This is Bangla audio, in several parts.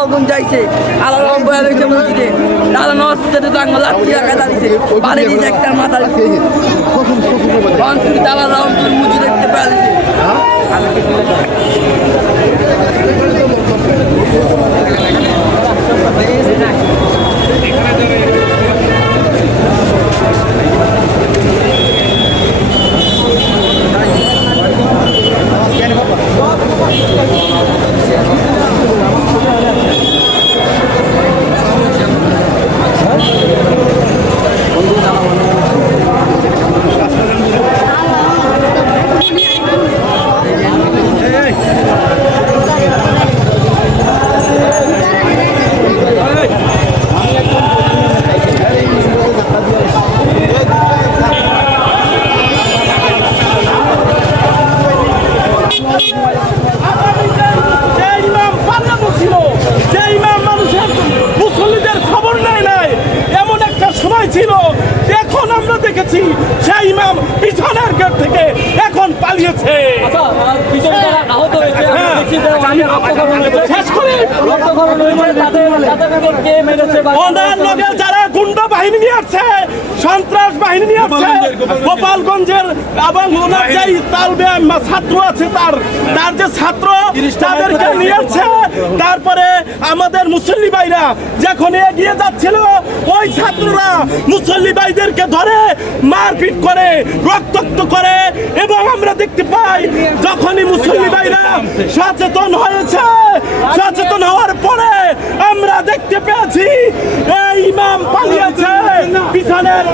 আগুন যাইছে আল্লাহ রহম বয়া রয়েছে মসজিদে। তারা নস্তাতে টাঙ্গা লাঠি রাখা দাঁড়িয়েছে বাড়ি দিয়েছে একটা মাথা রহমপুর তালা রহমপুর মুজি দেখতে পারিছে যে সেই ইমাম পিছনের গেট থেকে এখন পালিয়েছে। আমরা হ্যাঁ। ওনার লগে যারা গুন্ডা বাহিনী নিয়ে আসছে সন্ত্রাস বাহিনী নিয়ে আসছে গোপালগঞ্জের এবং ওনার যে তালবে ছাত্র আছে তার তার যে ছাত্র তাদেরকে নিয়ে আসছে। তারপরে আমাদের মুসল্লি ভাইরা যখন এগিয়ে যাচ্ছিল, ওই ছাত্ররা মুসল্লি ভাইদেরকে ধরে মারপিট করে, রক্তাক্ত করে এবং আমরা দেখতে পাই যখনই মুসল্লি ভাইরা সচেতন হয়েছে, সচেতন হওয়ার পরে আমরা দেখতে পেয়েছি, এই ইমাম পালিয়েছে, পিছনের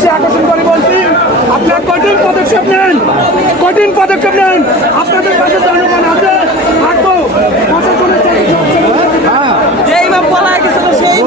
দৃষ্টি আকর্ষণ করে বলছি আপনার কঠিন পদক্ষেপ নেন কঠিন পদক্ষেপ নেন। আপনাদের কাছে জনগণ আছে থাকব। প্রশাসনের যে ইমাম পলায় গেছিল সেই